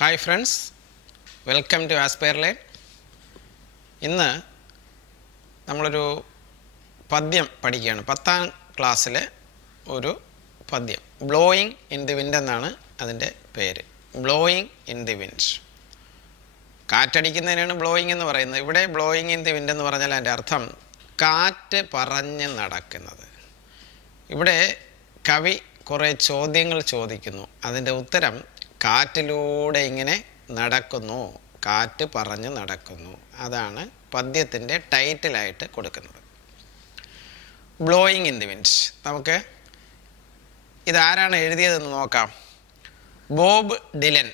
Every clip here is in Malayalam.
Hi friends, welcome to ആസ്പയർലൈൻ. ഇന്ന് നമ്മളൊരു പദ്യം പഠിക്കുകയാണ്. 10ാം ക്ലാസ്സിലെ ഒരു പദ്യം. ബ്ലോയിങ് ഇൻ ദി വിൻഡ് എന്നാണ് അതിൻ്റെ പേര്. Blowing in the wind. കാറ്റടിക്കുന്നതിനാണ് blowing എന്ന് പറയുന്നത്. ഇവിടെ ബ്ലോയിങ് ഇൻ ദി വിൻഡ് എന്ന് പറഞ്ഞാൽ അതിൻ്റെ അർത്ഥം കാറ്റ് പറഞ്ഞ് നടക്കുന്നത്. ഇവിടെ കവി കുറേ ചോദ്യങ്ങൾ ചോദിക്കുന്നു. അതിൻ്റെ ഉത്തരം കാറ്റിലൂടെ ഇങ്ങനെ നടക്കുന്നു, കാറ്റ് പറഞ്ഞ് നടക്കുന്നു. അതാണ് പദ്യത്തിൻ്റെ ടൈറ്റിലായിട്ട് കൊടുക്കുന്നത്. Blowing in the wind. നമുക്ക് ഇതാരാണ് എഴുതിയതെന്ന് നോക്കാം. Bob Dylan.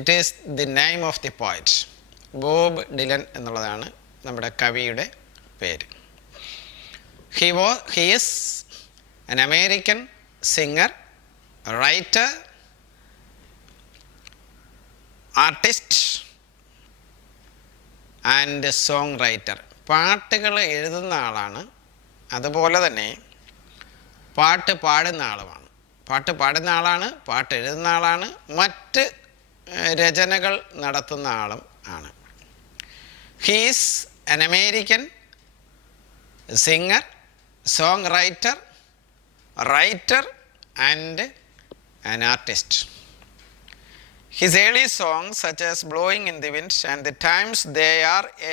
It is the name of the poet. Bob Dylan എന്നുള്ളതാണ് നമ്മുടെ കവിയുടെ പേര്. He is an American singer, writer, artist and songwriter. പാട്ടുകൾ എഴുതുന്ന ആളാണ്, അതുപോലെ തന്നെ പാട്ട് പാടുന്ന ആളുമാണ്. പാട്ട് എഴുതുന്ന ആളാണ്, മറ്റ് രചനകൾ നടത്തുന്ന ആളും ആണ്. He is an American singer, songwriter, writer and an artist. His early songs such as Blowing in the Wind and The Times They Are a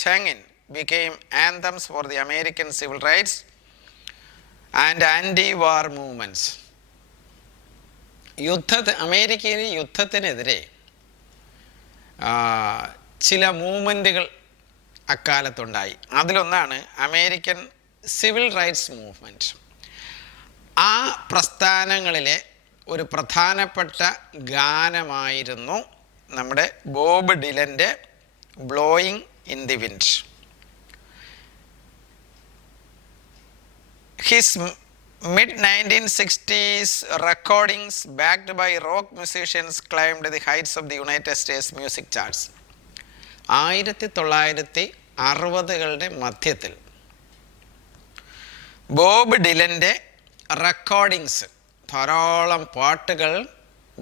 Changin' became anthems for the American civil rights and anti-war movements. അമേരിക്കയിലെ യുദ്ധത്തിനെതിരെ ചില മൂവ്മെൻറ്റുകൾ അക്കാലത്തുണ്ടായി. അതിലൊന്നാണ് അമേരിക്കൻ സിവിൽ റൈറ്റ്സ് മൂവ്മെൻറ്റ്. ആ പ്രസ്ഥാനങ്ങളിലെ ഒരു പ്രധാനപ്പെട്ട ഗാനമായിരുന്നു നമ്മുടെ Bob ഡിലൻ്റെ blowing in the wind. His mid-1960s recordings backed by rock musicians climbed the heights of the United States music charts. 1960കളുടെ മധ്യത്തിൽ ബോബ് ഡിലൻ്റെ റെക്കോർഡിങ്സ്, ധാരാളം പാട്ടുകൾ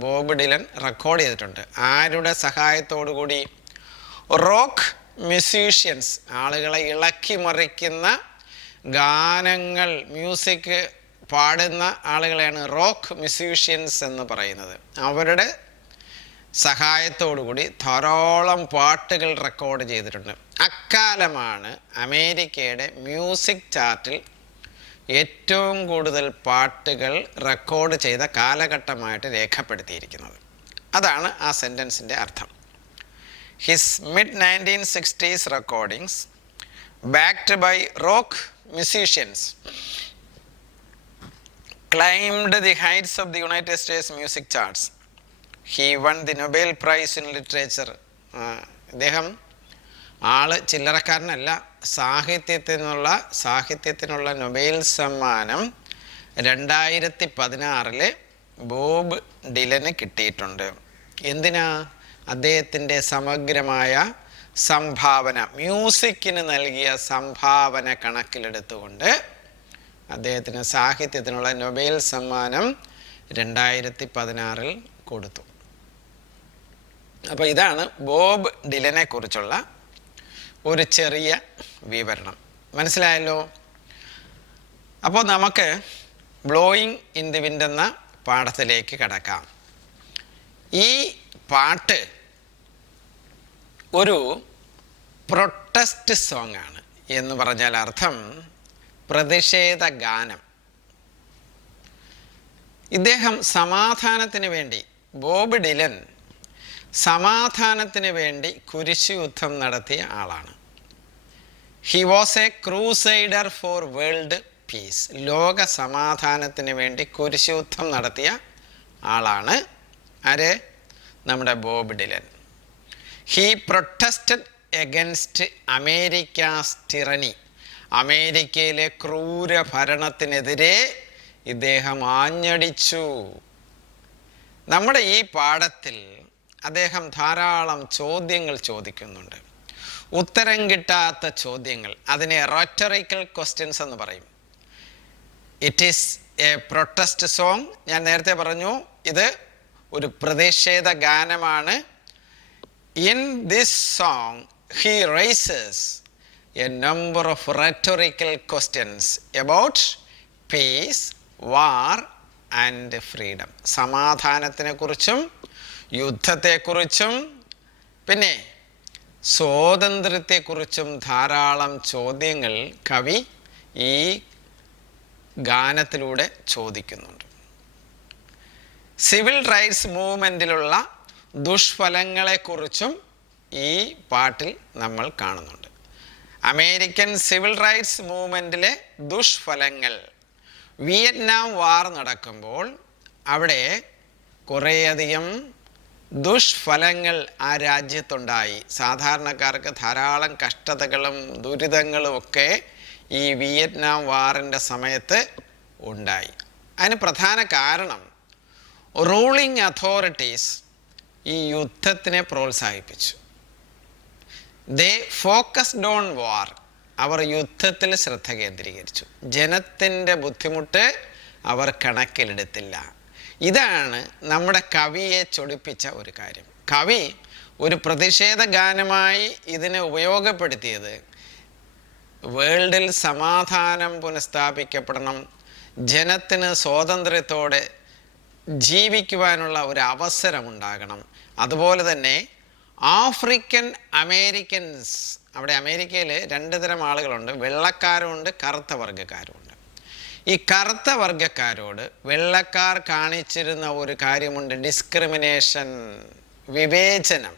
ബോബ് ഡിലൻ റെക്കോർഡ് ചെയ്തിട്ടുണ്ട്. ആരുടെ സഹായത്തോടു കൂടി? റോക്ക് മ്യൂസീഷ്യൻസ്, ആളുകളെ ഇളക്കി മറിക്കുന്ന ഗാനങ്ങൾ, മ്യൂസിക് പാടുന്ന ആളുകളെയാണ് റോക്ക് മ്യൂസീഷ്യൻസ് എന്ന് പറയുന്നത്. അവരുടെ സഹായത്തോടു കൂടി ധാരാളം പാട്ടുകൾ റെക്കോർഡ് ചെയ്തിട്ടുണ്ട്. അക്കാലമാണ് അമേരിക്കയുടെ മ്യൂസിക് ചാർട്ടിൽ ഏറ്റവും കൂടുതൽ പാട്ടുകൾ റെക്കോർഡ് ചെയ്ത കാലഘട്ടമായിട്ട് രേഖപ്പെടുത്തിയിരിക്കുന്നത്. അതാണ് ആ സെൻറ്റൻസിൻ്റെ അർത്ഥം. His mid-1960s recordings backed by rock musicians climbed the heights of the United States music charts. He won the Nobel Prize in Literature. ഇദ്ദേഹം ആള് ചില്ലറക്കാരനല്ല. സാഹിത്യത്തിനുള്ള നൊബേൽ സമ്മാനം 2016 ബോബ് ഡിലന് കിട്ടിയിട്ടുണ്ട്. എന്തിനാ? അദ്ദേഹത്തിൻ്റെ സമഗ്രമായ സംഭാവന, മ്യൂസിക്കിന് നൽകിയ സംഭാവന കണക്കിലെടുത്തുകൊണ്ട് അദ്ദേഹത്തിന് സാഹിത്യത്തിനുള്ള നൊബേൽ സമ്മാനം 2016 കൊടുത്തു. അപ്പോൾ ഇതാണ് ബോബ് ഡിലനെ കുറിച്ചുള്ള ഒരു ചെറിയ വിവരണം. മനസ്സിലായല്ലോ? അപ്പോൾ നമുക്ക് ബ്ലോയിങ് ഇൻ ദി വിൻഡ് എന്ന പാഠത്തിലേക്ക് കടക്കാം. ഈ പാട്ട് ഒരു പ്രൊട്ടസ്റ്റ് സോങ് ആണ്. എന്ന് പറഞ്ഞാൽ അർത്ഥം പ്രതിഷേധ ഗാനം. ഇദ്ദേഹം സമാധാനത്തിന് വേണ്ടി, ബോബ് ഡിലൻ സമാധാനത്തിന് വേണ്ടി കുരിശ് യുദ്ധം നടത്തിയ ആളാണ്. He was a crusader for world peace. ലോക സമാധാനത്തിന് വേണ്ടി കുരിശ് യുദ്ധം നടത്തിയ ആളാണ് ആര്? നമ്മുടെ Bob Dylan. He protested against America's tyranny. അമേരിക്കയിലെ ക്രൂര ഭരണത്തിനെതിരെ ഇദ്ദേഹം ആഞ്ഞടിച്ചു. നമ്മുടെ ഈ പാഠത്തിൽ അദ്ദേഹം ധാരാളം ചോദ്യങ്ങൾ ചോദിക്കുന്നുണ്ട്. ഉത്തരം കിട്ടാത്ത ചോദ്യങ്ങൾ, അതിനെ റെറ്ററിക്കൽ ക്വസ്റ്റ്യൻസ് എന്ന് പറയും. It is A protest song. ഞാൻ നേരത്തെ പറഞ്ഞു, ഇത് ഒരു പ്രതിഷേധ ഗാനമാണ്. In this song he raises a number of rhetorical questions about peace, war and freedom. സമാധാനത്തിനെ കുറിച്ചും യുദ്ധത്തെക്കുറിച്ചും പിന്നെ സ്വാതന്ത്ര്യത്തെക്കുറിച്ചും ധാരാളം ചോദ്യങ്ങൾ കവി ഈ ഗാനത്തിലൂടെ ചോദിക്കുന്നുണ്ട്. സിവിൽ റൈറ്റ്സ് മൂവ്മെൻറ്റിലുള്ള ദുഷ്ഫലങ്ങളെക്കുറിച്ചും ഈ പാട്ടിൽ നമ്മൾ കാണുന്നുണ്ട്. American civil rights മൂവ്മെൻറ്റിലെ ദുഷ്ഫലങ്ങൾ. വിയറ്റ്നാം വാർ നടക്കുമ്പോൾ അവിടെ കുറേയധികം ദുഷ്ഫലങ്ങൾ ആ രാജ്യത്തുണ്ടായി. സാധാരണക്കാർക്ക് ധാരാളം കഷ്ടതകളും ദുരിതങ്ങളും ഒക്കെ ഈ വിയറ്റ്നാം വാറിൻ്റെ സമയത്ത് ഉണ്ടായി. അതിന് പ്രധാന കാരണം റൂളിംഗ് അതോറിറ്റീസ് ഈ യുദ്ധത്തിനെ പ്രോത്സാഹിപ്പിച്ചു. ദേ ഫോക്കസ്ഡ് ഓൺ വാർ. അവർ യുദ്ധത്തിൽ ശ്രദ്ധ കേന്ദ്രീകരിച്ചു. ജനത്തിൻ്റെ ബുദ്ധിമുട്ട് അവർ കണക്കിലെടുത്തില്ല. ഇതാണ് നമ്മുടെ കവിയെ ചൊടിപ്പിച്ച ഒരു കാര്യം. കവി ഒരു പ്രതിഷേധ ഗാനമായി ഇതിനെ ഉപയോഗപ്പെടുത്തിയത് വേൾഡിൽ സമാധാനം പുനഃസ്ഥാപിക്കപ്പെടണം, ജനത്തിന് സ്വാതന്ത്ര്യത്തോടെ ജീവിക്കുവാനുള്ള ഒരു അവസരമുണ്ടാകണം. അതുപോലെ തന്നെ ആഫ്രിക്കൻ അമേരിക്കൻസ്, അവിടെ അമേരിക്കയിൽ 2 തരം ആളുകളുണ്ട്, വെള്ളക്കാരുമുണ്ട് കറുത്ത വർഗ്ഗക്കാരുമുണ്ട്. ഈ കറുത്ത വർഗ്ഗക്കാരോട് വെള്ളക്കാർ കാണിച്ചിരുന്ന ഒരു കാര്യമുണ്ട്, ഡിസ്ക്രിമിനേഷൻ, വിവേചനം,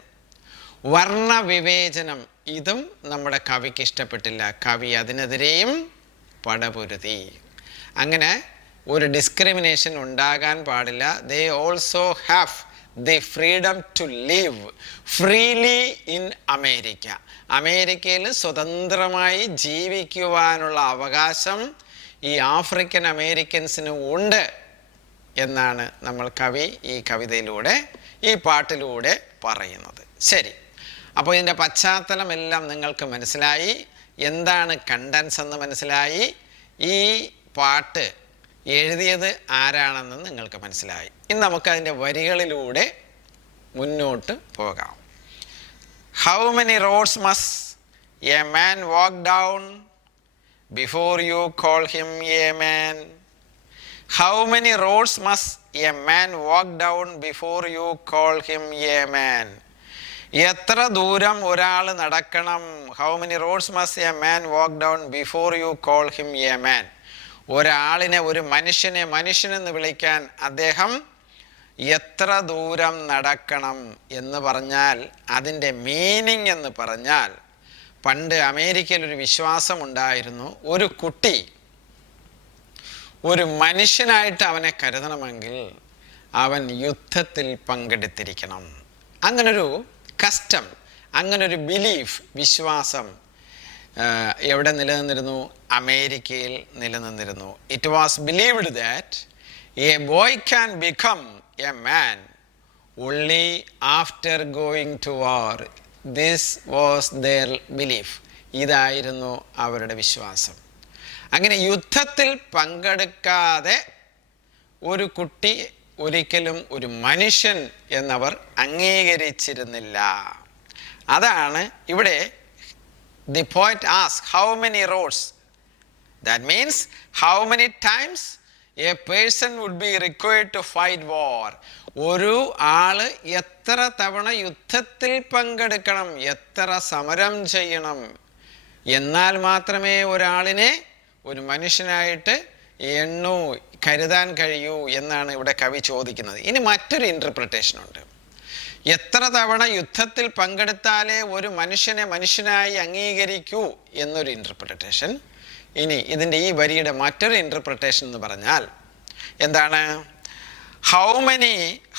വർണ്ണവിവേചനം. ഇതും നമ്മുടെ കവിക്ക് ഇഷ്ടപ്പെട്ടില്ല. കവി അതിനെതിരെയും പടപൊരുതി. അങ്ങനെ ഒരു ഡിസ്ക്രിമിനേഷൻ ഉണ്ടാകാൻ പാടില്ല. They also have the freedom to live freely in America. അമേരിക്കയിൽ സ്വതന്ത്രമായി ജീവിക്കുവാനുള്ള അവകാശം ഈ ആഫ്രിക്കൻ അമേരിക്കൻസിന് ഉണ്ട് എന്നാണ് നമ്മൾ കവി ഈ കവിതയിലൂടെ ഈ പാട്ടിലൂടെ പറയുന്നത്. ശരി, അപ്പോൾ ഇതിൻ്റെ പശ്ചാത്തലമെല്ലാം നിങ്ങൾക്ക് മനസ്സിലായി. എന്താണ് കണ്ടൻസ് എന്ന് മനസ്സിലായി. ഈ പാട്ട് എഴുതിയത് ആരാണെന്ന് നിങ്ങൾക്ക് മനസ്സിലായി. ഇനി നമുക്കതിൻ്റെ വരികളിലൂടെ മുന്നോട്ട് പോകാം. How many roads must a man walk down before you call him a man? How many roads must a man walk down before you call him a man? എത്ര ദൂരം ഒരാൾ നടക്കണം? How many roads must a man walk down before you call him a man? ഒരാളിനെ, ഒരു മനുഷ്യനെ മനുഷ്യനെന്ന് വിളിക്കാൻ അദ്ദേഹം എത്ര ദൂരം നടക്കണം എന്ന് പറഞ്ഞാൽ അതിൻ്റെ മീനിങ് എന്ന് പറഞ്ഞാൽ, പണ്ട് അമേരിക്കയിൽ ഒരു വിശ്വാസം ഉണ്ടായിരുന്നു, ഒരു കുട്ടി ഒരു മനുഷ്യനായിട്ട് അവനെ കരുതണമെങ്കിൽ അവൻ യുദ്ധത്തിൽ പങ്കെടുത്തിരിക്കണം. അങ്ങനൊരു കസ്റ്റം, അങ്ങനൊരു ബിലീഫ്, വിശ്വാസം എവിടെ നിലനിന്നിരുന്നു? അമേരിക്കയിൽ നിലനിന്നിരുന്നു. It was believed that a boy can become a man only after going to war. This was their belief. ഇതായിരുന്നു അവരുടെ വിശ്വാസം. അങ്ങനെ യുദ്ധത്തിൽ പങ്കെടുക്കാതെ ഒരു കുട്ടി ഒരിക്കലും ഒരു മനുഷ്യൻ എന്നവർ അംഗീകരിച്ചിരുന്നില്ല. അതാണ് ഇവിടെ the poet ask how many roads. That means how many times A person would be required to fight വാർ. ഒരു ആള് എത്ര തവണ യുദ്ധത്തിൽ പങ്കെടുക്കണം, എത്ര സമരം ചെയ്യണം, എന്നാൽ മാത്രമേ ഒരാളിനെ ഒരു മനുഷ്യനായിട്ട് കരുതാൻ കഴിയൂ എന്നാണ് ഇവിടെ കവി ചോദിക്കുന്നത്. ഇനി മറ്റൊരു ഇൻ്റർപ്രിട്ടേഷനുണ്ട്. എത്ര തവണ യുദ്ധത്തിൽ പങ്കെടുത്താലേ ഒരു മനുഷ്യനെ മനുഷ്യനായി അംഗീകരിക്കൂ എന്നൊരു ഇൻ്റർപ്രിട്ടേഷൻ. ഇനി ഇതിൻ്റെ ഈ വരിയുടെ മറ്റൊരു ഇൻ്റർപ്രിട്ടേഷൻ എന്ന് പറഞ്ഞാൽ എന്താണ്?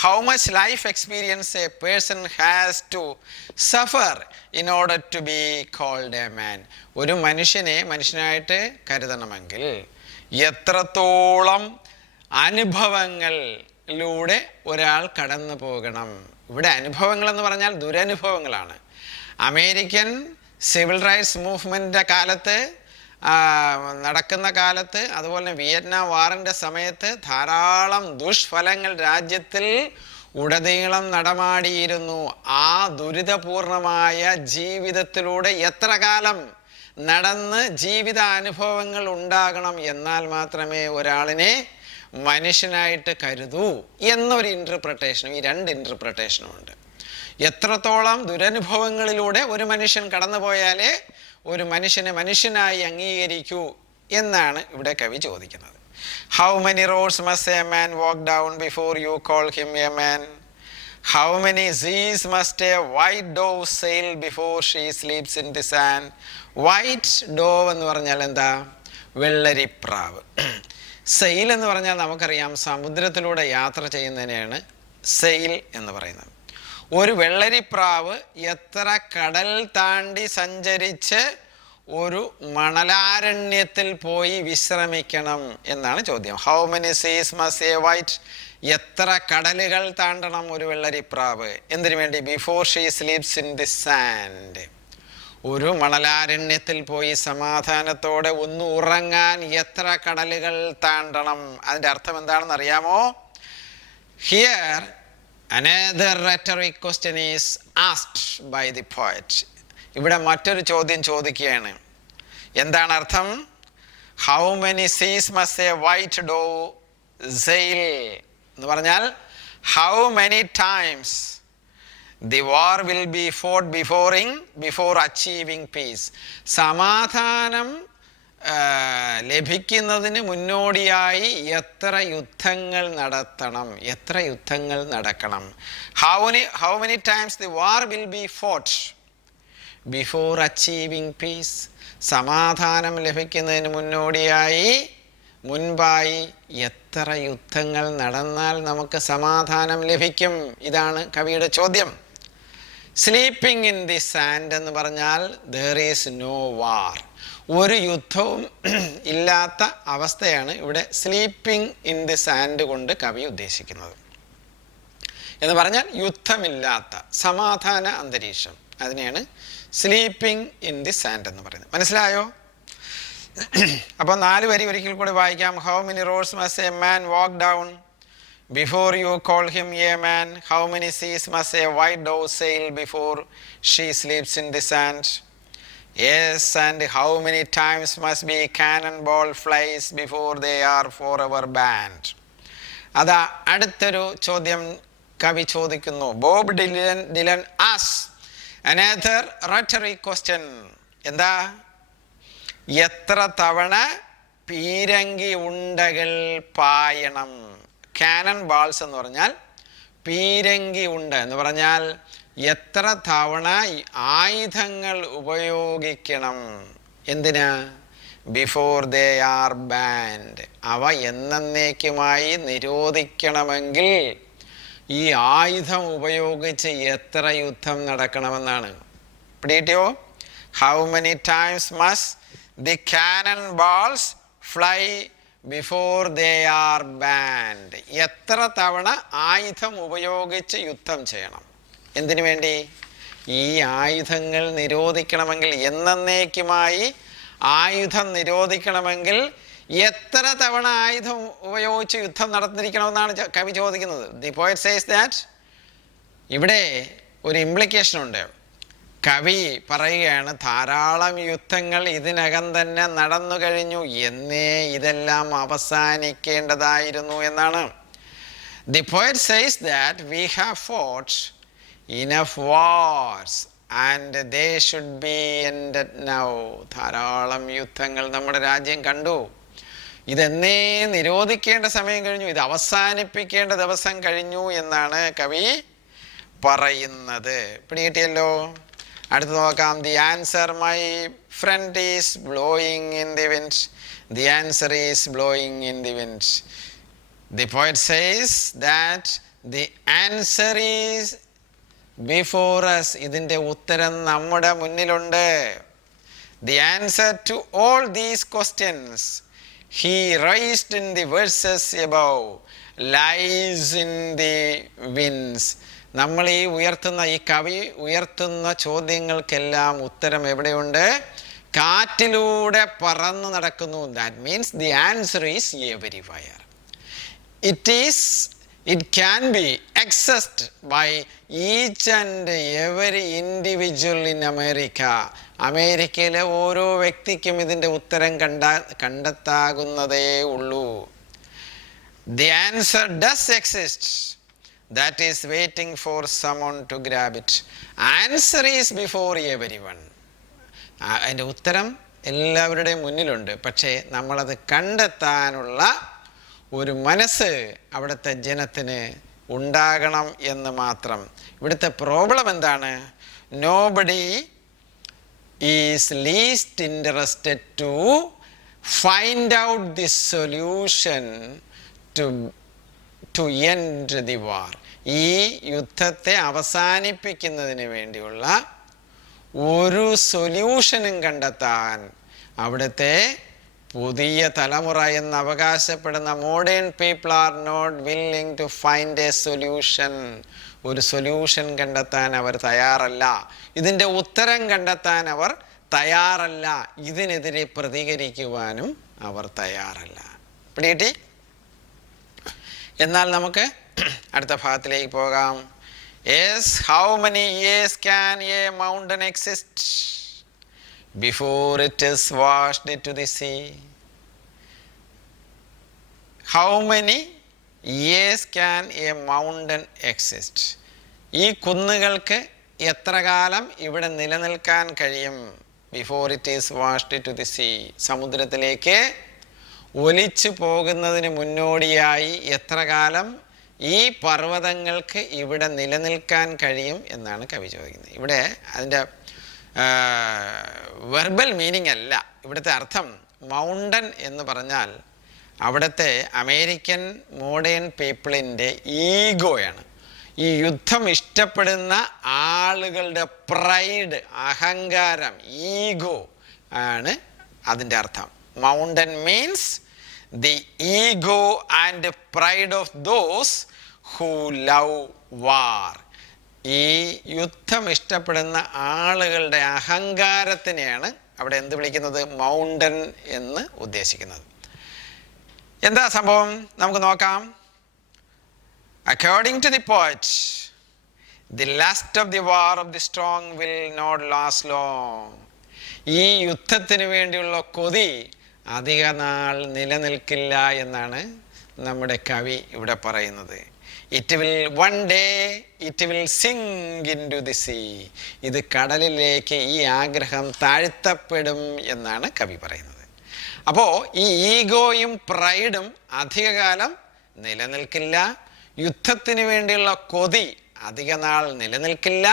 how much life experience a person has to suffer in order to be called a man. ഒരു മനുഷ്യനെ മനുഷ്യനായിട്ട് കരുതണമെങ്കിൽ എത്രത്തോളം അനുഭവങ്ങളിലൂടെ ഒരാൾ കടന്നു പോകണം. ഇവിടെ അനുഭവങ്ങൾ എന്ന് പറഞ്ഞാൽ ദുരനുഭവങ്ങളാണ്. അമേരിക്കൻ സിവിൽ റൈറ്റ്സ് മൂവ്മെൻറ്റിൻ്റെ കാലത്ത് നടക്കുന്ന കാലത്ത്, അതുപോലെ തന്നെ വിയറ്റ്നാം വാറിൻ്റെ സമയത്ത് ധാരാളം ദുഷ്ഫലങ്ങൾ രാജ്യത്തിൽ ഉടനീളം നടമാടിയിരുന്നു. ആ ദുരിതപൂർണമായ ജീവിതത്തിലൂടെ എത്ര കാലം നടന്ന് ജീവിതാനുഭവങ്ങൾ ഉണ്ടാകണം, എന്നാൽ മാത്രമേ ഒരാളിനെ മനുഷ്യനായിട്ട് കരുതൂ എന്നൊരു ഇൻ്റർപ്രിട്ടേഷനും, ഈ രണ്ട് ഇൻ്റർപ്രിട്ടേഷനും ഉണ്ട്. എത്രത്തോളം ദുരനുഭവങ്ങളിലൂടെ ഒരു മനുഷ്യൻ കടന്നു പോയാലേ ഒരു മനുഷ്യനെ മനുഷ്യനായി അംഗീകരിക്കൂ എന്നാണ് ഇവിടെ കവി ചോദിക്കുന്നത്. How many roads must a man walk down before you call him a man? How many seas must a white dove sail before she sleeps in the sand? White dove എന്ന് പറഞ്ഞാൽ എന്താ? വെള്ളരിപ്രാവ്. സെയിൽ എന്ന് പറഞ്ഞാൽ നമുക്കറിയാം, സമുദ്രത്തിലൂടെ യാത്ര ചെയ്യുന്നതിനെയാണ് സെയിൽ എന്ന് പറയുന്നത്. ഒരു വെള്ളരിപ്രാവ് എത്ര കടൽ താണ്ടി സഞ്ചരിച്ച് ഒരു മണലാരണ്യത്തിൽ പോയി വിശ്രമിക്കണം എന്നാണ് ചോദ്യം. How many seas must a white? എത്ര കടലുകൾ താണ്ടണം ഒരു വെള്ളരിപ്രാവ്? എന്തിനു വേണ്ടി? Before she sleeps in the sand. ഒരു മണലാരണ്യത്തിൽ പോയി സമാധാനത്തോടെ ഒന്ന് ഉറങ്ങാൻ എത്ര കടലുകൾ താണ്ടണം? അതിൻ്റെ അർത്ഥം എന്താണെന്ന് അറിയാമോ? Here another rhetoric question is asked by the poet. ഇവിടെ മറ്റൊരു ചോദ്യം ചോദിക്കുകയാണ്. എന്താണ് അർത്ഥം? How many seas must a white dove sail എന്ന് പറഞ്ഞാൽ how many times the war will be fought before achieving peace. സമാധാനം ലഭിക്കുന്നതിന് മുന്നോടിയായി എത്ര യുദ്ധങ്ങൾ നടത്തണം, എത്ര യുദ്ധങ്ങൾ നടക്കണം? How many times the war will be fought before achieving peace. സമാധാനം ലഭിക്കുന്നതിന് മുൻപായി എത്ര യുദ്ധങ്ങൾ നടന്നാൽ നമുക്ക് സമാധാനം ലഭിക്കും? ഇതാണ് കവിയുടെ ചോദ്യം. സ്ലീപ്പിംഗ് ഇൻ ദി സാൻഡ് എന്ന് പറഞ്ഞാൽ there is no war. ഒരു യുദ്ധവും ഇല്ലാത്ത അവസ്ഥയാണ് ഇവിടെ സ്ലീപ്പിംഗ് ഇൻ ദി സാൻഡ് കൊണ്ട് കവി ഉദ്ദേശിക്കുന്നത്. എന്ന് പറഞ്ഞാൽ യുദ്ധമില്ലാത്ത സമാധാന അന്തരീക്ഷം, അതിനെയാണ് സ്ലീപ്പിംഗ് ഇൻ ദി സാൻഡ് എന്ന് പറയുന്നത്. മനസ്സിലായോ? അപ്പോൾ 4 വരി ഒരിക്കൽ കൂടി വായിക്കാം. How many roads must a man walk down before you call him a man? How many seas must a white dove sale before she sleeps in the sand? Yes, and how many times must be cannonball flies before they are forever banned? അതാ അടുത്തൊരു ചോദ്യം കവി ചോദിക്കുന്നു. Bob Dylan asks another rhetoric question. എന്താ? എത്ര തവണ പീരങ്കി ഉണ്ടകൾ പായണം? കാനൺ ബാൾസ് എന്ന് പറഞ്ഞാൽ പീരങ്കി ഉണ്ട എന്ന് പറഞ്ഞാൽ എത്ര തവണ ആയുധങ്ങൾ ഉപയോഗിക്കണം? എന്തിനാ? Before they R band. അവ എന്നേക്കുമായി നിരോധിക്കണമെങ്കിൽ ഈ ആയുധം ഉപയോഗിച്ച് എത്ര യുദ്ധം നടക്കണമെന്നാണ്. പിടികിട്ടിയോ? How many times must the Canon balls fly before they R band. എത്ര തവണ ആയുധം ഉപയോഗിച്ച് യുദ്ധം ചെയ്യണം? എന്തിനു വേണ്ടി? ഈ ആയുധങ്ങൾ നിരോധിക്കണമെങ്കിൽ, എന്നേക്കുമായി ആയുധം നിരോധിക്കണമെങ്കിൽ എത്ര തവണ ആയുധം ഉപയോഗിച്ച് യുദ്ധം നടന്നിരിക്കണമെന്നാണ് കവി ചോദിക്കുന്നത്. The poet says that. ഇവിടെ ഒരു ഇംപ്ലിക്കേഷൻ ഉണ്ട്. കവി പറയുകയാണ്, ധാരാളം യുദ്ധങ്ങൾ ഇതിനകം തന്നെ നടന്നു കഴിഞ്ഞു, എന്നേ ഇതെല്ലാം അവസാനിക്കേണ്ടതായിരുന്നു എന്നാണ്. The poet says that we have fought enough wars and they should be ended now. ധാരാളം യുദ്ധങ്ങൾ നമ്മുടെ രാജ്യം കണ്ടു, ഇതെന്നേ നിരോധിക്കേണ്ട സമയം കഴിഞ്ഞു, ഇത് അവസാനിപ്പിക്കേണ്ട ദിവസം കഴിഞ്ഞു എന്നാണ് കവി പറയുന്നത്. പിടികിട്ടിയല്ലോ? അടുത്ത് നോക്കാം. The answer my friend is blowing in the wind. The answer is blowing in the wind. The poet says that the answer is before us. ഇതിൻ്റെ ഉത്തരം നമ്മുടെ മുന്നിലുണ്ട്. The answer to all these questions he raised in the verses above lies in the winds. നമ്മൾ ഈ കവി ഉയർത്തുന്ന ചോദ്യങ്ങൾക്കെല്ലാം ഉത്തരം എവിടെയുണ്ട്? കാറ്റിലൂടെ പറന്നു നടക്കുന്നു. That means the answer is everywhere. It is it can be accessed by each and every individual in America. അമേരിക്കയിലെ ഓരോ വ്യക്തിക്കും ഇതിൻ്റെ ഉത്തരം കണ്ടെത്താകുന്നതേ ഉള്ളൂ. The answer does exist. That is waiting for someone to grab it. Answer is before everyone. അതിൻ്റെ ഉത്തരം എല്ലാവരുടെയും മുന്നിലുണ്ട്. പക്ഷേ നമ്മളത് കണ്ടെത്താനുള്ള ഒരു മനസ്സ് അവിടുത്തെ ജനത്തിന് ഉണ്ടാകണം എന്ന് മാത്രം. ഇവിടുത്തെ പ്രോബ്ലം എന്താണ്? Nobody is least interested to find out the solution to end the war. ഈ യുദ്ധത്തെ അവസാനിപ്പിക്കുന്നതിന് വേണ്ടിയുള്ള ഒരു സൊല്യൂഷനും കണ്ടെത്താൻ അവിടുത്തെ പുതിയ തലമുറ എന്ന് അവകാശപ്പെടുന്ന modern people are not willing to find a solution. ഒരു സൊല്യൂഷൻ കണ്ടെത്താൻ അവർ തയ്യാറല്ല. ഇതിൻ്റെ ഉത്തരം കണ്ടെത്താൻ അവർ തയ്യാറല്ല. ഇതിനെതിരെ പ്രതികരിക്കുവാനും അവർ തയ്യാറല്ല. പിടികിട്ടി? എന്നാൽ നമുക്ക് അടുത്ത ഭാഗത്തിലേക്ക് പോകാം. Yes, how many years can a mountain exist before it is washed into the sea? How many years can a mountain exist? ഈ കുന്നുകൾക്ക് എത്ര കാലം ഇവിടെ നിലനിൽക്കാൻ കഴിയും? Before it is washed into the sea. സമുദ്രത്തിലേക്ക് ഒലിച്ചു പോകുന്നതിന് മുന്നോടിയായി എത്ര കാലം ഈ പർവ്വതങ്ങൾക്ക് ഇവിടെ നിലനിൽക്കാൻ കഴിയും എന്നാണ് കവി ചോദിക്കുന്നത്. ഇവിടെ അതിൻ്റെ വെർബൽ മീനിങ് അല്ല ഇവിടുത്തെ അർത്ഥം. മൗണ്ടൻ എന്ന് പറഞ്ഞാൽ അവിടുത്തെ അമേരിക്കൻ മോഡേൺ പീപ്പിളിൻ്റെ ഈഗോയാണ്. ഈ യുദ്ധം ഇഷ്ടപ്പെടുന്ന ആളുകളുടെ പ്രൈഡ്, അഹങ്കാരം, ഈഗോ ആണ് അതിൻ്റെ അർത്ഥം. Mountain means the ego and pride of those who love war. ഈ യുദ്ധം ഇഷ്ടപ്പെടുന്ന ആളുകളുടെ അഹങ്കാരത്തിനെയാണ് അവിടെ എന്ത് വിളിക്കുന്നത്? മൗണ്ടൻ എന്ന് ഉദ്ദേശിക്കുന്നത്. എന്താ സംഭവം നമുക്ക് നോക്കാം. According to the poet, the lust of the war of the strong will not last long. ഈ യുദ്ധത്തിന് വേണ്ടിയുള്ള കൊതി അധിക നാൾ നിലനിൽക്കില്ല എന്നാണ് നമ്മുടെ കവി ഇവിടെ പറയുന്നത്. It will one day it will sink into the sea. ഇത് കടലിലേക്ക് ഈ ആഗ്രഹം താഴ്ത്തപ്പെടും എന്നാണ് കവി പറയുന്നത്. അപ്പോൾ ഈ ഈഗോയും പ്രൈഡും അധികകാലം നിലനിൽക്കില്ല. യുദ്ധത്തിന് വേണ്ടിയുള്ള കൊതി അധിക നാൾ നിലനിൽക്കില്ല.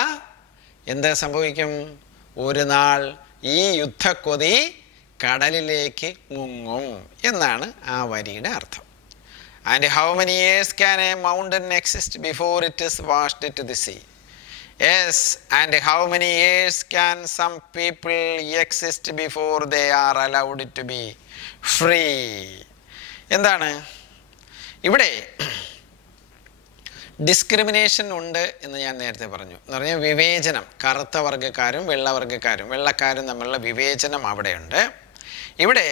എന്താ സംഭവിക്കും? ഒരു നാൾ ഈ യുദ്ധക്കൊതി കടലിലേക്ക് മുങ്ങും എന്നാണ് ആ വരിയുടെ അർത്ഥം. And how many years can a mountain exist before it is washed into the sea? Yes, and how many years can some people exist before they are allowed to be free? എന്താണ് ഇവിടെ ഡിസ്ക്രിമിനേഷൻ ഉണ്ട് എന്ന് ഞാൻ നേരത്തെ പറഞ്ഞു. എന്ന് പറഞ്ഞാൽ വിവേചനം, കറുത്ത വർഗ്ഗക്കാരും വെള്ളവർഗ്ഗക്കാരും വെള്ളക്കാരും തമ്മിലുള്ള വിവേചനം അവിടെയുണ്ട്. ഇവിടെ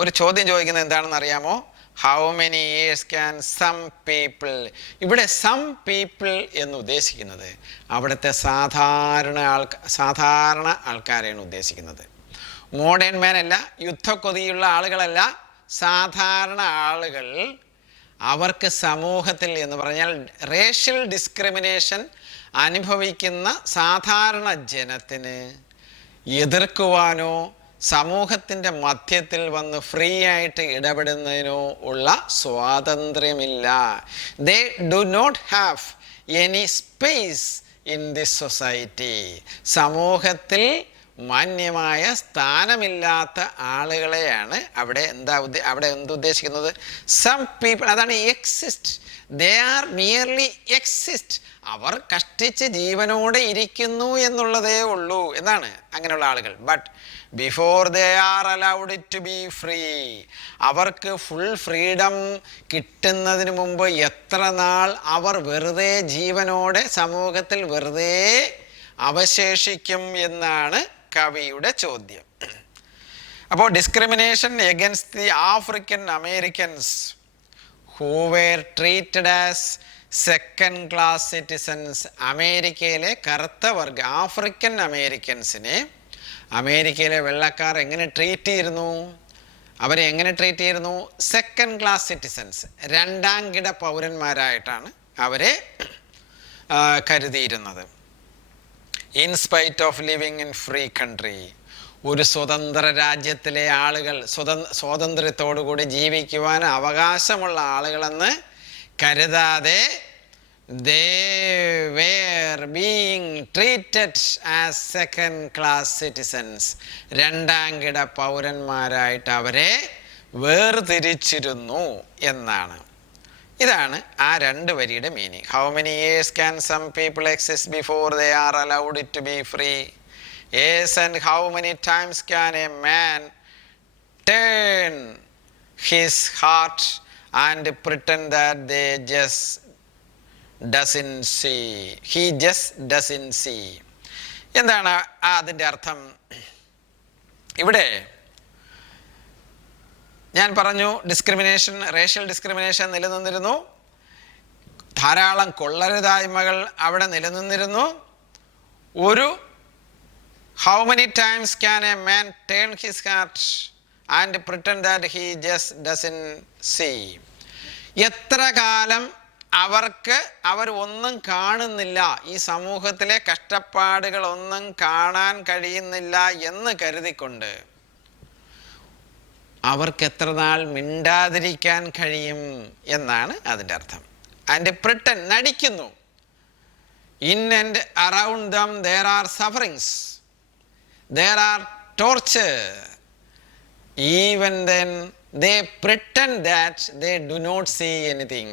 ഒരു ചോദ്യം ചോദിക്കുന്നത് എന്താണെന്ന് അറിയാമോ? How many years can some people? ഇവിടെ സം പീപ്പിൾ എന്ന് ഉദ്ദേശിക്കുന്നത് അവിടുത്തെ സാധാരണ ആൾക്കാരെയാണ് ഉദ്ദേശിക്കുന്നത്. മോഡേൺ മാൻ അല്ല, യുദ്ധക്കൊതിയുള്ള ആളുകളല്ല, സാധാരണ ആളുകൾ. അവർക്ക് സമൂഹത്തിൽ എന്ന് പറഞ്ഞാൽ റേഷ്യൽ ഡിസ്ക്രിമിനേഷൻ അനുഭവിക്കുന്ന സാധാരണ ജനത്തിന് എതിർക്കുവാനോ സമൂഹത്തിൻ്റെ മധ്യത്തിൽ വന്ന് ഫ്രീ ആയിട്ട് ഇടപെടുന്നതിനോ ഉള്ള സ്വാതന്ത്ര്യമില്ല. They do not have any space in this society. സമൂഹത്തിൽ മാന്യമായ സ്ഥാനമില്ലാത്ത ആളുകളെയാണ് അവിടെ എന്തുദ്ദേശിക്കുന്നത്? Some people. അതാണ് exist. They are merely exist. അവർ കഷ്ടിച്ച് ജീവനോടെ ഇരിക്കുന്നു എന്നുള്ളതേ ഉള്ളൂ എന്നാണ് അങ്ങനെയുള്ള ആളുകൾ. But before they are allowed to be free, അവർക്ക് ഫുൾ ഫ്രീഡം കിട്ടുന്നതിന് മുമ്പ് എത്ര നാൾ അവർ വെറുതെ ജീവനോടെ സമൂഹത്തിൽ വെറുതെ അവശേഷിക്കും എന്നാണ് കവിയുടെ ചോദ്യം. അപ്പോൾ discrimination against the African Americans who were treated as second class citizens, അമേരിക്കയിലെ കറുത്ത വർഗ ആഫ്രിക്കൻ അമേരിക്കൻസിനെ അമേരിക്കയിലെ വെള്ളക്കാർ എങ്ങനെ ട്രീറ്റ് ചെയ്തിരുന്നു? അവരെ എങ്ങനെ ട്രീറ്റ് ചെയ്തിരുന്നു? സെക്കൻഡ് ക്ലാസ് സിറ്റിസൺസ്, രണ്ടാം കിട പൗരന്മാരായിട്ടാണ് അവരെ കരുതിയിരുന്നത്. In spite of living in free country, ഒരു സ്വതന്ത്ര രാജ്യത്തിലെ ആളുകൾ, സ്വാതന്ത്ര്യത്തോടുകൂടി ജീവിക്കുവാൻ അവകാശമുള്ള ആളുകളെന്ന് കരുതാതെ they were being treated as second class citizens, രണ്ടാം കിട പൗരന്മാരായിട്ട് അവരെ വേർതിരിച്ചിരുന്നു എന്നാണ്. ഇതാണ് ആ രണ്ട് വരിയുടെ meaning. How many years can some people exist before they are allowed to be free? Yes, and how many times can a man turn his heart and pretend that they just doesn't see? He just doesn't see. എന്താണ് അതിൻ്റെ അർത്ഥം? ഇവിടെ ഞാൻ പറഞ്ഞു, ഡിസ്ക്രിമിനേഷൻ, റേഷ്യൽ ഡിസ്ക്രിമിനേഷൻ നിലനിന്നിരുന്നു. ധാരാളം കൊള്ളരുതായ്മകൾ അവിടെ നിലനിന്നിരുന്നു. ഒരു how many times can a man turn his heart and pretend that he just doesn't see? എത്ര കാലം അവർ ഒന്നും കാണുന്നില്ല, ഈ സമൂഹത്തിലെ കഷ്ടപ്പാടുകളൊന്നും കാണാൻ കഴിയുന്നില്ല എന്ന് കരുതിക്കൊണ്ട് അവർക്ക് എത്ര നാൾ മിണ്ടാതിരിക്കാൻ കഴിയും എന്നാണ് അതിൻ്റെ അർത്ഥം. And പ്രിട്ടൻ, നടിക്കുന്നു. In and around dum there are sufferings, there are torture. Even then they pretend that they do not see anything.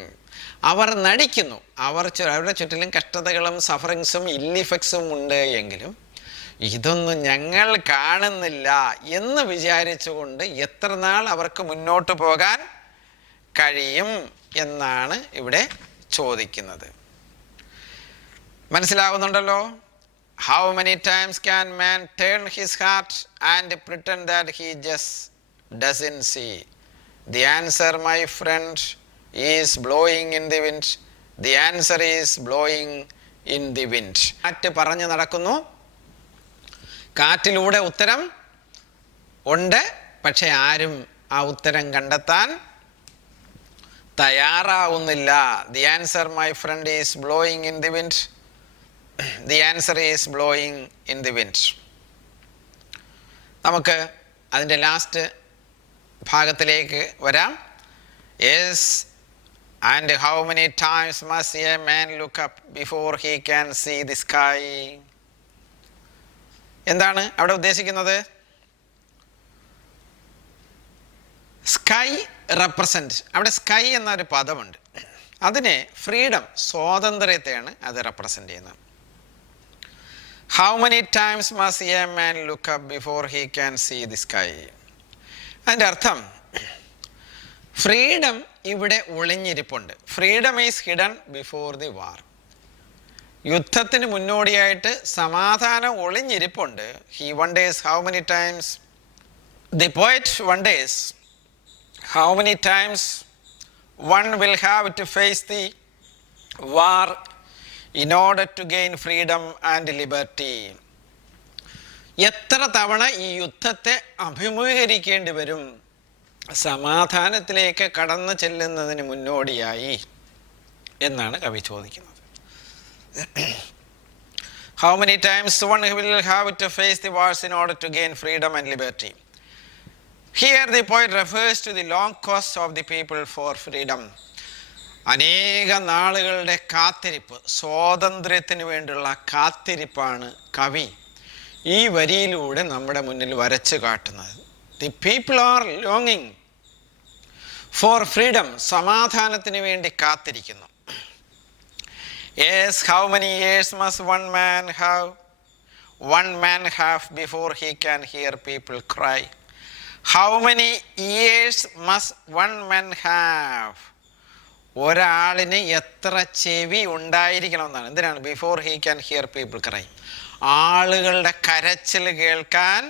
അവർ നടിക്കുന്നു. അവരുടെ ചുറ്റിലും കഷ്ടതകളും സഫറിങ്സും ഇല്ലിഫക്ട്സും ഉണ്ട് എങ്കിലും ഇതൊന്നും ഞങ്ങൾ കാണുന്നില്ല എന്ന് വിചാരിച്ചുകൊണ്ട് എത്ര നാൾ അവർക്ക് മുന്നോട്ട് പോകാൻ കഴിയും എന്നാണ് ഇവിടെ ചോദിക്കുന്നത്. മനസ്സിലാവുന്നുണ്ടല്ലോ? How many times can man turn his heart and pretend that he just doesn't see? The answer, my friend, is blowing in the wind. The answer is blowing in the wind. കാറ്റ് പറഞ്ഞു നടക്കുന്നു. കാറ്റിലൂടെ ഉത്തരം ഉണ്ട്, പക്ഷെ ആരും ആ ഉത്തരം കണ്ടെത്താൻ തയ്യാറാവുന്നില്ല. The answer, my friend, is blowing in the wind. The answer is blowing in the wind. നമുക്ക് അതിൻ്റെ ലാസ്റ്റ് ഭാഗത്തിലേക്ക് വരാം. Yes, and how many times must a man look up before he can see the sky? എന്താണ് അവിടെ ഉദ്ദേശിക്കുന്നത്? സ്കൈ റെപ്രസെൻറ്റ്, അവിടെ സ്കൈ എന്നൊരു പദമുണ്ട്. അതിനെ ഫ്രീഡം, സ്വാതന്ത്ര്യത്തെയാണ് അത് റെപ്രസെൻ്റ് ചെയ്യുന്നത്. How many times must a man look up before he can see the sky? അതിൻ്റെ അർത്ഥം ഫ്രീഡം ഇവിടെ ഒളിഞ്ഞിരിപ്പുണ്ട്. Freedom is hidden before the വാർ. യുദ്ധത്തിന് മുന്നോടിയായിട്ട് സമാധാനം ഒളിഞ്ഞിരിപ്പുണ്ട്. He wonders how many times, the poet wonders how many times one will have to face the war in order to gain freedom and liberty. എത്ര തവണ ഈ യുദ്ധത്തെ അഭിമുഖീകരിക്കേണ്ടി വരും സമാധാനത്തിലേക്ക് കടന്നു ചെല്ലുന്നതിന് മുന്നോടിയായി എന്നാണ് കവി ചോദിക്കുന്നത്. How many times one will have to face the wars in order to gain freedom and liberty? Here the poet refers to the long quest of the people for freedom. അനേക നാളുകളുടെ കാത്തിരിപ്പ്, സ്വാതന്ത്ര്യത്തിന് വേണ്ടിയുള്ള കാത്തിരിപ്പാണ് കവി ഈ വരിയിലൂടെ നമ്മുടെ മുന്നിൽ വരച്ചു കാട്ടുന്നത്. The people are ലോങ്ങിങ് for freedom, സമാധാനത്തിന് വേണ്ടി കാത്തിരിക്കുന്നു. Yes, how many years must one man have before he can hear people cry? How many years must one man have? ഒരാളിന് എത്ര ചെവി ഉണ്ടായിരിക്കണം എന്നാണ്. എന്തിനാണ്? Before he can hear people cry, ആളുകളുടെ കരച്ചിൽ കേൾക്കാൻ.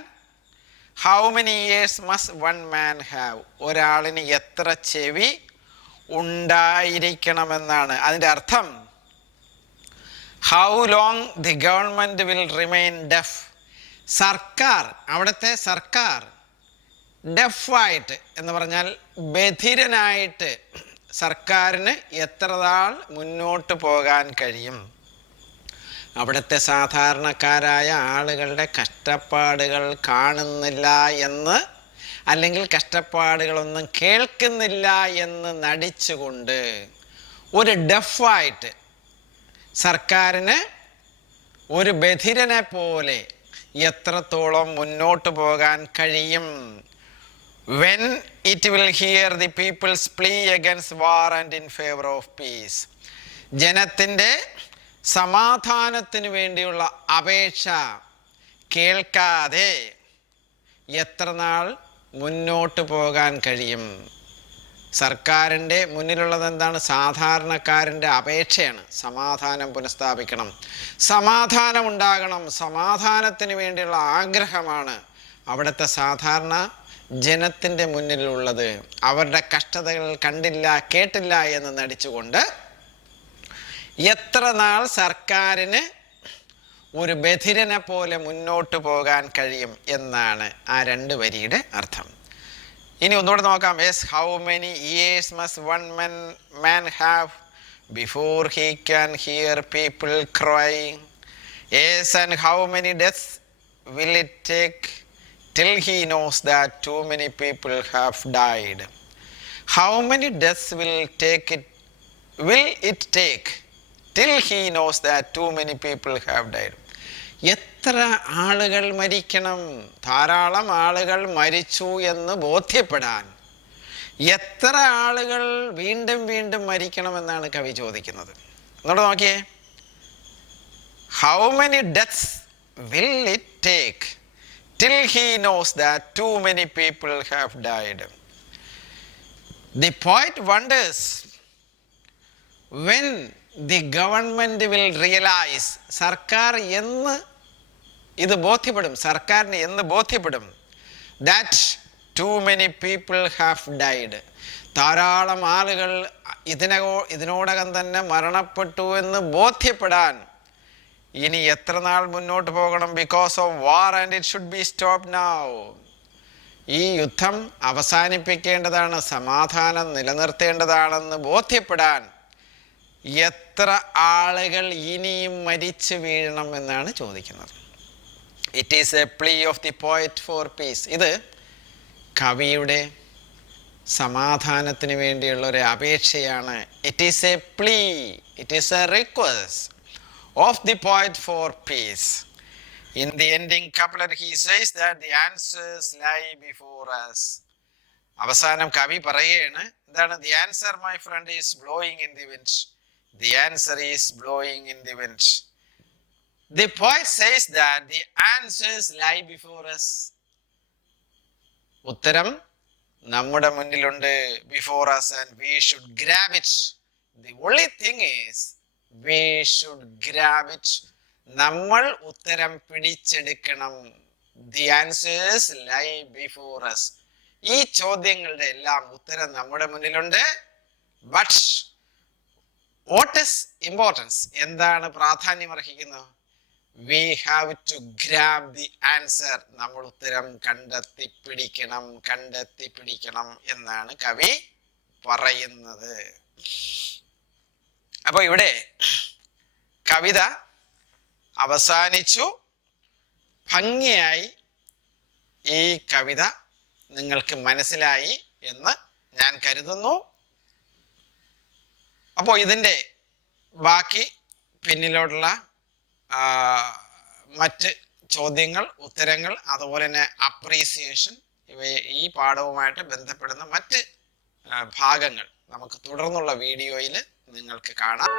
How many years must one man have, ഒരാളിന് എത്ര ചെവി ഉണ്ടായിരിക്കണമെന്നാണ്. അതിൻ്റെ അർത്ഥം how long the government will remain def. സർക്കാർ, അവിടുത്തെ സർക്കാർ ഡെഫായിട്ട് എന്ന് പറഞ്ഞാൽ ബധിരനായിട്ട് സർക്കാരിന് എത്ര നാൾ മുന്നോട്ട് പോകാൻ കഴിയും. അവിടുത്തെ സാധാരണക്കാരായ ആളുകളുടെ കഷ്ടപ്പാടുകൾ കാണുന്നില്ല എന്ന്, അല്ലെങ്കിൽ കഷ്ടപ്പാടുകളൊന്നും കേൾക്കുന്നില്ല എന്ന് നടിച്ചുകൊണ്ട് ഒരു ഡെഫായിട്ട് സർക്കാരിന് ഒരു ബധിരനെ പോലെ എത്രത്തോളം മുന്നോട്ട് പോകാൻ കഴിയും. When it will hear the people's plea against war and in favor of peace. ജനത്തിൻ്റെ സമാധാനത്തിന് വേണ്ടിയുള്ള അപേക്ഷ കേൾക്കാതെ എത്ര നാൾ മുന്നോട്ട് പോകാൻ കഴിയും? സർക്കാരിൻ്റെ മുന്നിലുള്ളത് എന്താണ്? സാധാരണക്കാരൻ്റെ അപേക്ഷയാണ്. സമാധാനം പുനഃസ്ഥാപിക്കണം, സമാധാനം ഉണ്ടാകണം, സമാധാനത്തിന് വേണ്ടിയുള്ള ആഗ്രഹമാണ് അവിടുത്തെ സാധാരണ ജനത്തിൻ്റെ മുന്നിലുള്ളത്. അവരുടെ കഷ്ടതകൾ കണ്ടില്ല കേട്ടില്ല എന്ന് നടിച്ചുകൊണ്ട് എത്ര നാൾ സർക്കാരിന് ഒരു ബധിരനെ പോലെ മുന്നോട്ട് പോകാൻ കഴിയും എന്നാണ് ആ 2 വരിയുടെ അർത്ഥം. ഇനി ഒന്നുകൂടെ നോക്കാം. Yes, how many years must one man have before he can hear people cry? Yes, and how many deaths will it take till he knows that too many people have died? How many deaths will it take till he knows that too many people have died? എത്ര ആളുകൾ മരിക്കണം? ധാരാളം ആളുകൾ മരിച്ചു എന്ന് ബോധ്യപ്പെടാൻ എത്ര ആളുകൾ വീണ്ടും വീണ്ടും മരിക്കണമെന്നാണ് കവി ചോദിക്കുന്നത്. എന്നോട് നോക്കിയേ. How many deaths will it take till he knows that too many people have died? The poet wonders when the government will realize. സർക്കാർ എന്ന് ഇത് ബോധ്യപ്പെടും, സർക്കാരിന് എന്ന് ബോധ്യപ്പെടും that too many people have died. ധാരാളം ആളുകൾ ഇതിനോടകം തന്നെ മരണപ്പെട്ടു എന്ന് ബോധ്യപ്പെടാൻ ഇനി എത്ര നാൾ മുന്നോട്ട് പോകണം? Because of war and it should be stop now. ഈ യുദ്ധം അവസാനിപ്പിക്കേണ്ടതാണ്, സമാധാനം നിലനിർത്തേണ്ടതാണെന്ന് ബോധ്യപ്പെടാൻ എത്ര ആളുകൾ ഇനിയും മരിച്ചു വീഴണം എന്നാണ് ചോദിക്കുന്നത്. It is A പ്ലീ of the poet four piece. ഇത് കവിയുടെ സമാധാനത്തിന് വേണ്ടിയുള്ള ഒരു അപേക്ഷയാണ്. It is A പ്ലീ, it is A request of the poet for peace. In the ending couplet he says that the answers lie before us. അവസാനം കവി പറയുകയാണ്, എന്താണ്? The answer, my friend, is blowing in the wind. The answer is blowing in the wind. The poet says that the answers lie before us. ഉത്തരം നമ്മുടെ മുന്നിലുണ്ട്, before us, and we should grab it. The only thing is we should grab it. നമ്മൾ ഉത്തരം പിടിച്ചെടുക്കണം. The answers lie before us. ഈ ചോദ്യങ്ങളുടെ എല്ലാം ഉത്തരം നമ്മുടെ മുന്നിലുണ്ട്. But what is importance? എന്താണ് പ്രാധാന്യം അർഹിക്കുന്നത്? We have to grab the answer. നമ്മൾ ഉത്തരം കണ്ടെത്തി പിടിക്കണം എന്നാണ് കവി പറയുന്നത്. അപ്പോൾ ഇവിടെ കവിത അവസാനിച്ചു. ഭംഗിയായി ഈ കവിത നിങ്ങൾക്ക് മനസ്സിലായി എന്ന് ഞാൻ കരുതുന്നു. അപ്പോൾ ഇതിൻ്റെ ബാക്കി പിന്നിലോട്ടുള്ള മറ്റ് ചോദ്യങ്ങൾ, ഉത്തരങ്ങൾ, അതുപോലെ തന്നെ അപ്രീസിയേഷൻ, ഈ പാഠവുമായിട്ട് ബന്ധപ്പെടുന്ന മറ്റ് ഭാഗങ്ങൾ നമുക്ക് തുടർന്നുള്ള വീഡിയോയിൽ നിങ്ങൾക്ക് കാണാം.